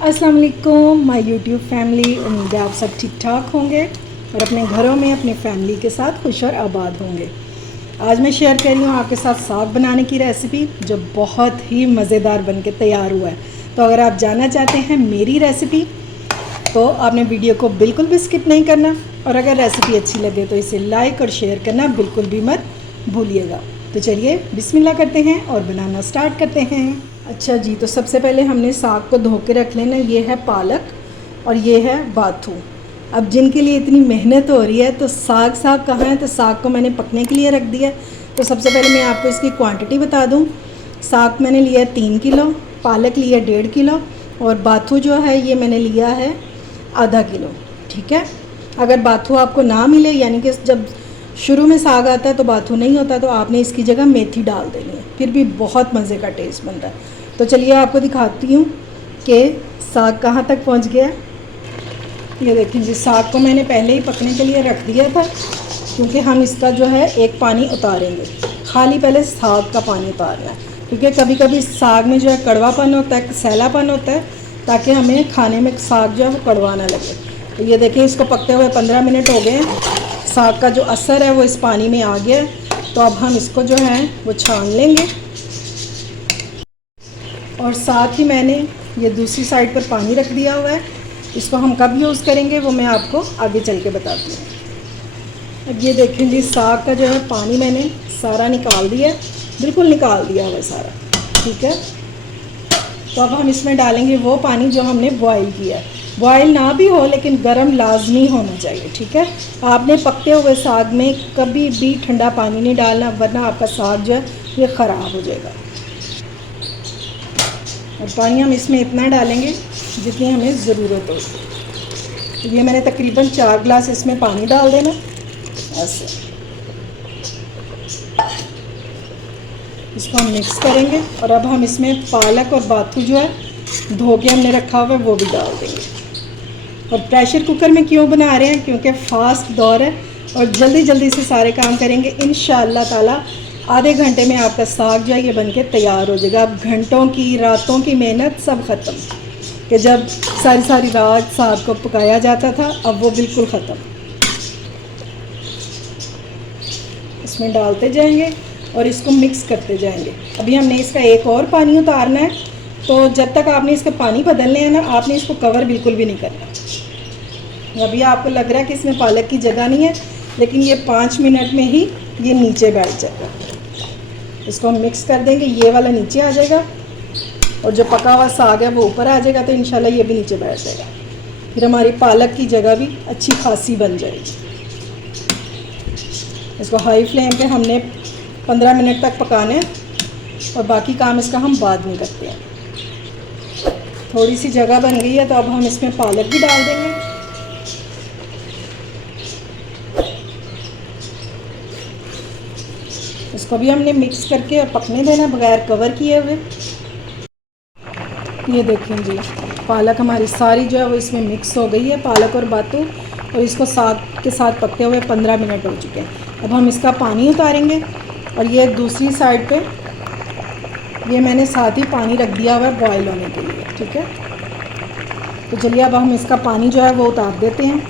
अस्सलाम वालेकुम my YouTube family. उम्मीद है आप सब ठीक ठाक होंगे और अपने घरों में अपनी फैमिली के साथ खुश और आबाद होंगे। आज मैं शेयर कर रही हूँ आपके साथ साग बनाने की रेसिपी जो बहुत ही मज़ेदार बनके तैयार हुआ है। तो अगर आप जानना चाहते हैं मेरी रेसिपी तो आपने वीडियो को बिल्कुल भी स्किप नहीं करना, और अगर रेसिपी अच्छी लगे तो इसे लाइक और शेयर करना बिल्कुल भी मत भूलिएगा। तो चलिए बिस्मिल्लाह करते हैं और बनाना स्टार्ट करते हैं। अच्छा जी, तो सबसे पहले हमने साग को धो के रख लेना। ये है पालक और ये है बाथू। अब जिनके लिए इतनी मेहनत हो रही है तो साग कहाँ है, तो साग को मैंने पकने के लिए रख दिया। तो सबसे पहले मैं आपको इसकी क्वांटिटी बता दूं। साग मैंने लिया है 3 किलो, पालक लिया 1.5 किलो और बाथू जो है ये मैंने लिया है आधा किलो। ठीक है, अगर बाथू आपको ना मिले, यानी कि जब शुरू में साग आता है तो बाथू नहीं होता, तो आपने इसकी जगह मेथी डाल देनी है, फिर भी बहुत मज़े का टेस्ट बनता है। तो चलिए आपको दिखाती हूँ कि साग कहाँ तक पहुँच गया। ये देखिए जी, साग को मैंने पहले ही पकने के लिए रख दिया था, क्योंकि हम इसका जो है एक पानी उतारेंगे। खाली पहले साग का पानी उतारना है, क्योंकि कभी कभी साग में जो है कड़वापन होता है, सैलापन होता है, ताकि हमें खाने में साग जो है वो कड़वा ना लगे। तो ये देखिए, इसको पकते हुए 15 मिनट हो गए हैं। साग का जो असर है वो इस पानी में आ गया है। तो अब हम इसको जो है वो छान लेंगे, और साथ ही मैंने ये दूसरी साइड पर पानी रख दिया हुआ है। इसको हम कब यूज़ करेंगे वो मैं आपको आगे चल के बताती हूँ। अब ये देखें जी, साग का जो है पानी मैंने सारा निकाल दिया, बिल्कुल निकाल दिया हुआ है सारा। ठीक है, तो अब हम इसमें डालेंगे वो पानी जो हमने बॉईल किया है। बॉईल ना भी हो लेकिन गर्म लाजमी होना चाहिए। ठीक है, आपने पकते हुए साग में कभी भी ठंडा पानी नहीं डालना, वरना आपका साग जो है ये ख़राब हो जाएगा। और पानी हम इसमें इतना डालेंगे जितनी हमें ज़रूरत हो। तो ये मैंने तकरीबन 4 गिलास इसमें पानी डाल देना ऐसे। इसको हम मिक्स करेंगे, और अब हम इसमें पालक और बाथू जो है धो के हमने रखा हुआ है वो भी डाल देंगे। और प्रेशर कुकर में क्यों बना रहे हैं, क्योंकि फ़ास्ट दौर है और जल्दी जल्दी से सारे काम करेंगे। इंशाअल्लाह ताला आधे घंटे में आपका साग जो है ये बनके तैयार हो जाएगा। अब घंटों की रातों की मेहनत सब ख़त्म, कि जब सारी सारी रात साग को पकाया जाता था, अब वो बिल्कुल ख़त्म। इसमें डालते जाएंगे और इसको मिक्स करते जाएंगे। अभी हमने इसका एक और पानी उतारना है, तो जब तक आपने इसके पानी बदलने हैं ना, आपने इसको कवर बिल्कुल भी नहीं करना। अभी आपको लग रहा है कि इसमें पालक की जगह नहीं है, लेकिन ये 5 मिनट में ही ये नीचे बैठ जाएगा। इसको हम मिक्स कर देंगे, ये वाला नीचे आ जाएगा और जो पका हुआ साग है वो ऊपर आ जाएगा, तो इंशाल्लाह ये भी नीचे बैठ जाएगा। फिर हमारी पालक की जगह भी अच्छी खासी बन जाएगी। इसको हाई फ्लेम पे हमने 15 मिनट तक पकाना है, और बाकी काम इसका हम बाद में करते हैं। थोड़ी सी जगह बन गई है, तो अब हम इसमें पालक भी डाल देंगे। इसको भी हमने मिक्स करके और पकने देना बगैर कवर किए हुए। ये देखें जी, पालक हमारी सारी जो है वो इसमें मिक्स हो गई है, पालक और बातू, और इसको साग के साथ पकते हुए 15 मिनट हो चुके हैं। अब हम इसका पानी उतारेंगे, और ये दूसरी साइड पे ये मैंने साथ ही पानी रख दिया हुआ है बॉयल होने के लिए। ठीक है, तो चलिए अब हम इसका पानी जो है वो उतार देते हैं।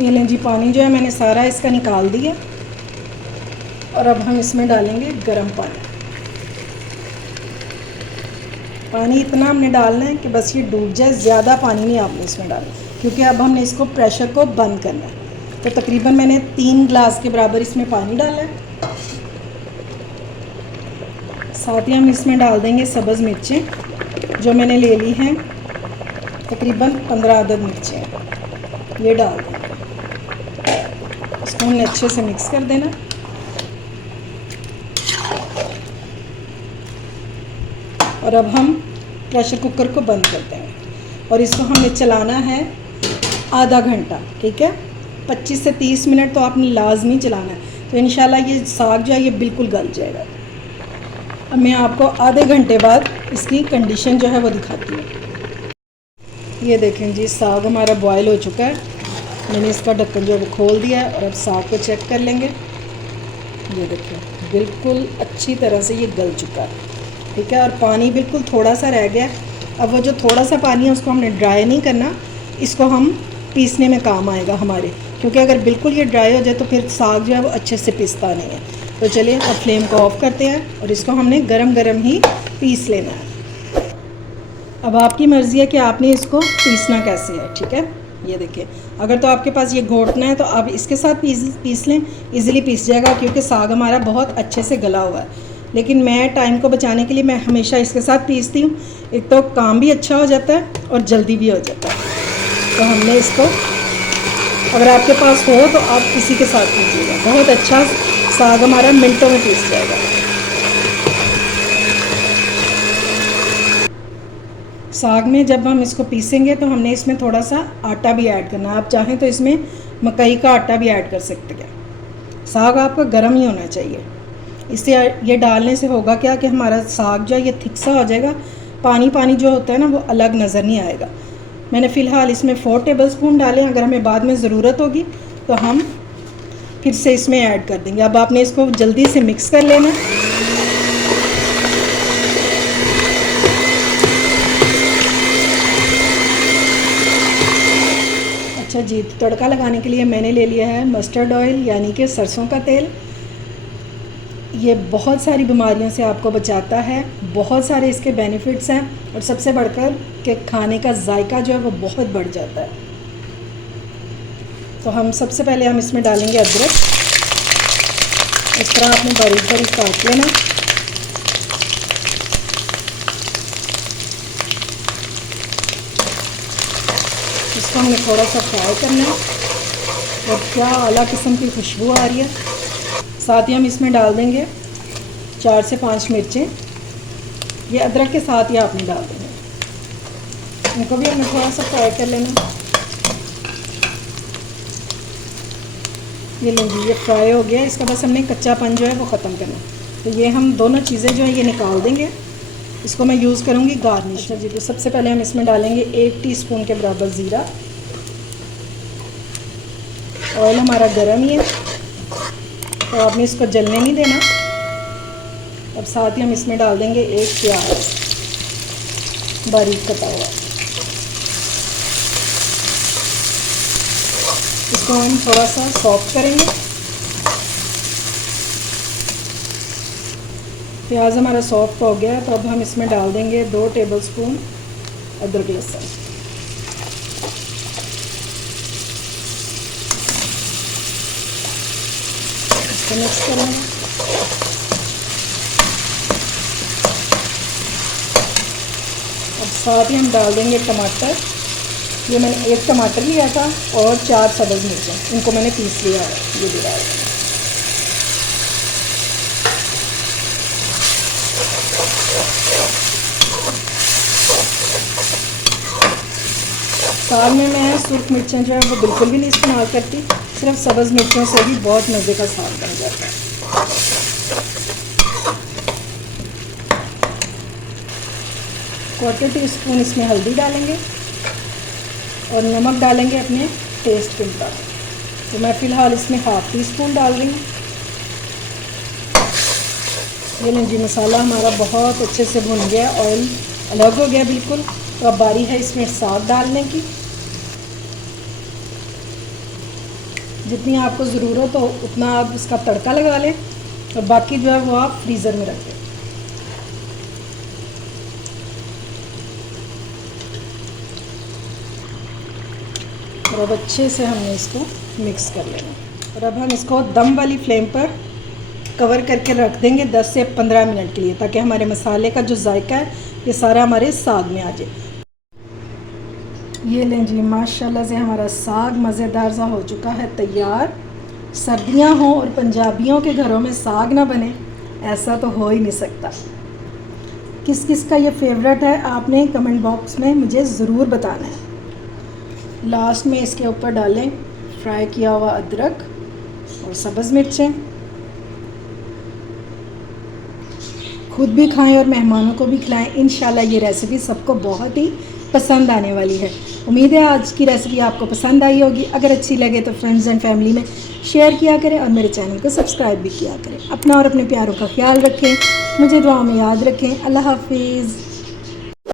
ये लें जी, पानी जो है मैंने सारा इसका निकाल दिया, और अब हम इसमें डालेंगे गर्म पानी। पानी इतना हमने डालना है कि बस ये डूब जाए, ज़्यादा पानी नहीं आपने इसमें डालना, क्योंकि अब हमने इसको प्रेशर को बंद करना है। तो तकरीबन मैंने 3 गिलास के बराबर इसमें पानी डाला है। साथ ही हम इसमें डाल देंगे सब्ज़ मिर्चें, जो मैंने ले ली हैं तकरीबन 15 अदद मिर्चें, ये डाल देंगे। इसको हमने अच्छे से मिक्स कर देना। और अब हम प्रेशर कुकर को बंद करते हैं, और इसको हमने चलाना है आधा घंटा। ठीक है, 25 से 30 मिनट तो आपने लाजमी चलाना है, तो इंशाल्लाह ये साग जो है ये बिल्कुल गल जाएगा। अब मैं आपको आधे घंटे बाद इसकी कंडीशन जो है वो दिखाती हूँ। ये देखें जी, साग हमारा बॉयल हो चुका है। मैंने इसका ढक्कन जो है वो खोल दिया है, और अब साग को चेक कर लेंगे। ये देखें, बिल्कुल अच्छी तरह से ये गल चुका है। ठीक है, और पानी बिल्कुल थोड़ा सा रह गया, अब वो जो थोड़ा सा पानी है उसको हमने ड्राई नहीं करना, इसको हम पीसने में काम आएगा हमारे, क्योंकि अगर बिल्कुल ये ड्राई हो जाए तो फिर साग जो है वो अच्छे से पिसता नहीं है। तो चलिए अब फ्लेम को ऑफ करते हैं और इसको हमने गरम गरम ही पीस लेना है। अब आपकी मर्ज़ी है कि आपने इसको पीसना कैसे है, ठीक है। ये देखिए, अगर तो आपके पास ये घोटना है तो आप इसके साथ पीस लें, इजीली पीस जाएगा, क्योंकि साग हमारा बहुत अच्छे से गला हुआ है। लेकिन मैं टाइम को बचाने के लिए मैं हमेशा इसके साथ पीसती हूँ, एक तो काम भी अच्छा हो जाता है और जल्दी भी हो जाता है। तो हमने इसको, अगर आपके पास हो तो आप इसी के साथ पीसिएगा, बहुत अच्छा साग हमारा मिनटों में पीस जाएगा। साग में जब हम इसको पीसेंगे तो हमने इसमें थोड़ा सा आटा भी ऐड करना है। आप चाहें तो इसमें मकई का आटा भी ऐड कर सकते हैं। साग आपका गर्म ही होना चाहिए, इससे ये डालने से होगा क्या कि हमारा साग जो है ये थिक सा हो जाएगा, पानी पानी जो होता है ना वो अलग नज़र नहीं आएगा। मैंने फ़िलहाल इसमें 4 टेबलस्पून डाले, अगर हमें बाद में ज़रूरत होगी तो हम फिर से इसमें ऐड कर देंगे। अब आपने इसको जल्दी से मिक्स कर लेना। अच्छा जी, तड़का लगाने के लिए मैंने ले लिया है मस्टर्ड ऑयल, यानी कि सरसों का तेल। ये बहुत सारी बीमारियों से आपको बचाता है, बहुत सारे इसके बेनिफिट्स हैं, और सबसे बढ़कर कि खाने का जायका जो है वो बहुत बढ़ जाता है। तो हम सबसे पहले हम इसमें डालेंगे अदरक। इस तरह आपने बारीक बारीक काट लेना। इसको हमने थोड़ा सा फ्राई करना है, और क्या आला किस्म की खुशबू आ रही है। साथ ही हम इसमें डाल देंगे 4 से 5 मिर्चें, ये अदरक के साथ ही आपने डाल देंगे। इनको भी हमें थोड़ा सा फ्राई कर लेना। ये लीजिए, ये फ्राई हो गया, इसका बस हमने कच्चापन जो है वो ख़त्म करना। तो ये हम दोनों चीज़ें जो है ये निकाल देंगे। इसको मैं यूज़ करूँगी गार्निश। अच्छा जी, तो सबसे पहले हम इसमें डालेंगे 1 टीस्पून के बराबर ज़ीरा। ऑयल हमारा गर्म ही है, तो आपने इसको जलने नहीं देना। अब साथ ही हम इसमें डाल देंगे 1 प्याज बारीक कटा हुआ। इसको हम थोड़ा सा सॉफ्ट करेंगे। प्याज हमारा सॉफ्ट हो गया, तो अब हम इसमें डाल देंगे 2 टेबलस्पून अदरक लहसुन। इसको मिक्स करेंगे। अब साथ ही हम डाल देंगे टमाटर। ये मैंने 1 टमाटर लिया था और 4 सब्ज़ मिर्चें, इनको मैंने पीस लिया है, ये भी डाल देंगे। साग में मैं सुर्ख मिर्चें जो है वो बिल्कुल भी नहीं इस्तेमाल करती, सिर्फ सब्ज़ मिर्चों से भी बहुत मज़े का साग बन जाता है। क्वार्टर टीस्पून इसमें हल्दी डालेंगे और नमक डालेंगे अपने टेस्ट के मुताबिक। तो मैं फ़िलहाल इसमें 1/2 टीस्पून डाल रही हूँ। ये लीजिए जी, मसाला हमारा बहुत अच्छे से भुन गया, ऑयल अलग हो गया बिल्कुल। तो अब बारी है इसमें साग डालने की। जितनी आपको ज़रूरत हो उतना आप इसका तड़का लगा लें, और बाकी जो है वो आप फ्रीज़र में रख दें। और अब अच्छे से हमने इसको मिक्स कर लेना, और अब हम इसको दम वाली फ्लेम पर कवर करके रख देंगे 10 से 15 मिनट के लिए, ताकि हमारे मसाले का जो जायका है ये सारा हमारे साग में आ जाए। ये लें जी, माशाल्लाह से हमारा साग मज़ेदार सा हो चुका है तैयार। सर्दियां हों और पंजाबियों के घरों में साग ना बने, ऐसा तो हो ही नहीं सकता। किस किस का ये फेवरेट है आपने कमेंट बॉक्स में मुझे ज़रूर बताना है। लास्ट में इसके ऊपर डालें फ्राई किया हुआ अदरक और सब्ज़ मिर्चें। खुद भी खाएं और मेहमानों को भी खिलाएं। इंशाल्लाह ये रेसिपी सबको बहुत ही पसंद आने वाली है। उम्मीद है आज की रेसिपी आपको पसंद आई होगी। अगर अच्छी लगे तो फ्रेंड्स एंड फैमिली में शेयर किया करें और मेरे चैनल को सब्सक्राइब भी किया करें। अपना और अपने प्यारों का ख्याल रखें, मुझे दुआ में याद रखें। अल्लाह हाफिज़।